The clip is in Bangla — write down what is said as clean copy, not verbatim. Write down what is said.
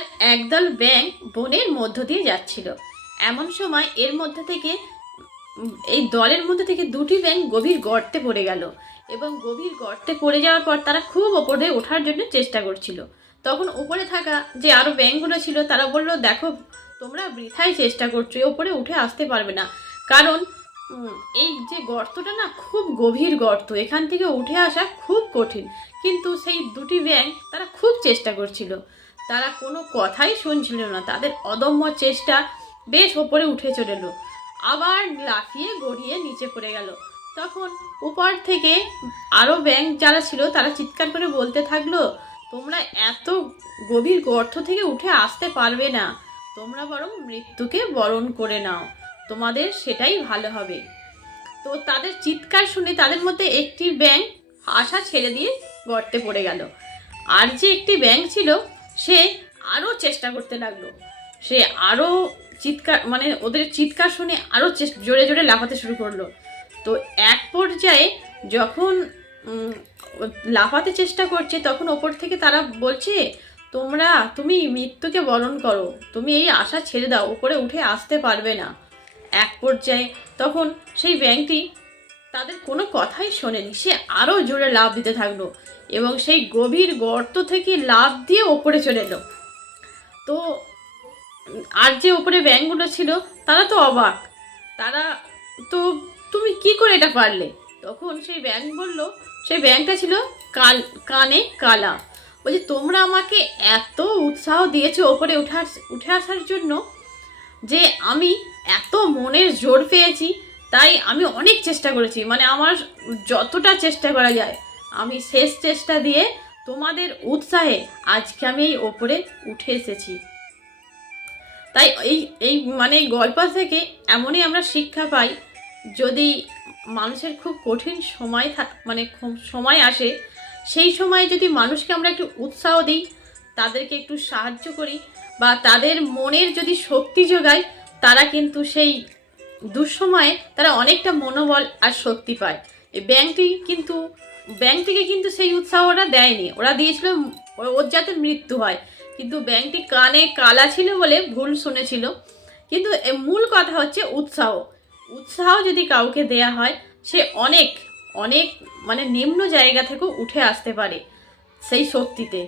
এবার একদল ব্যাঙ বনের মধ্য দিয়ে যাচ্ছিল। এমন সময় এর মধ্যে থেকে এই দলের মধ্যে থেকে দুটি ব্যাঙ গভীর গর্তে পড়ে গেল এবং গভীর গর্তে পড়ে যাওয়ার পর তারা খুব ওপরে ওঠার জন্য চেষ্টা করছিল। তখন উপরে থাকা যে আরো ব্যাঙগুলো ছিল তারা বলল, দেখো তোমরা বৃথাই চেষ্টা করছো, ওপরে উঠে আসতে পারবে না, কারণ এই যে গর্তটা না খুব গভীর গর্ত, এখান থেকে উঠে আসা খুব কঠিন। কিন্তু সেই দুটি ব্যাঙ তারা খুব চেষ্টা করছিল, তারা কোনো কথাই শুনছিল না, তাদের অদম্য চেষ্টা বেশ ওপরে উঠে চলে এলো, আবার লাফিয়ে গড়িয়ে নিচে পড়ে গেল। তখন উপর থেকে আরো ব্যাঙ যারা ছিল তারা চিৎকার করে বলতে থাকলো, তোমরা এত গভীর গর্ত থেকে উঠে আসতে পারবে না, তোমরা বরং মৃত্যুকে বরণ করে নাও, তোমাদের সেটাই ভালো হবে। তো তাদের চিৎকার শুনে তাদের মধ্যে একটি ব্যাঙ আশা ছেড়ে দিয়ে গর্তে পড়ে গেল। আর যে একটি ব্যাঙ ছিল সে আরো চেষ্টা করতে লাগলো, সে আরো চিৎকার মানে ওদের চিৎকার শুনে আরো জোরে জোরে লাফাতে শুরু করলো। তো এক পর্যায়ে যখন লাফাতে চেষ্টা করছে তখন ওপর থেকে তারা বলছে, তুমি মৃত্যুকে বরণ করো, তুমি এই আশা ছেড়ে দাও, উপরে উঠে আসতে পারবে না। এক পর্যায়ে তখন সেই ব্যাঙটি তাদের কোনো কথাই শোনেনি, সে আরো জোরে লাফ দিতে থাকলো এবং সেই গভীর গর্ত থেকে লাফ দিয়ে ওপরে চলে এলো। তো আর যে ওপরে ব্যাঙগুলো ছিল তারা তো অবাক, তারা তো, তুমি কি করে এটা পারলে? তখন সেই ব্যাঙ বলল, সেই ব্যাঙটা ছিল কানে কালা, বলছে তোমরা আমাকে এত উৎসাহ দিয়েছো ওপরে উঠে আসার জন্য যে আমি এত মনের জোর পেয়েছি, তাই আমি অনেক চেষ্টা করেছি, মানে আমার যতটা চেষ্টা করা যায় আমি শেষ চেষ্টা দিয়ে তোমাদের উৎসাহে আজকে আমি এই ওপরে উঠে এসেছি। তাই এই মানে গল্প থেকে এমনই আমরা শিক্ষা পাই, যদি মানুষের খুব কঠিন সময় মানে সময় আসে, সেই সময় যদি মানুষকে আমরা একটু উৎসাহ দিই, তাদেরকে একটু সাহায্য করি বা তাদের মনের যদি শক্তি যোগাই, তারা কিন্তু সেই দুঃসময়ে তারা অনেকটা মনোবল আর শক্তি পায়। এই ব্যাংকটিকে কিন্তু সেই উৎসাহ ওরা দেয়নি, ওরা দিয়েছিল ওর যাতে মৃত্যু হয়, কিন্তু ব্যাংকটি কানে কালা ছিল বলে ভুল শুনেছিল। কিন্তু মূল কথা হচ্ছে উৎসাহ যদি কাউকে দেয়া হয়, সে অনেক অনেক মানে নিম্ন জায়গা থেকেও উঠে আসতে পারে সেই শক্তিতে।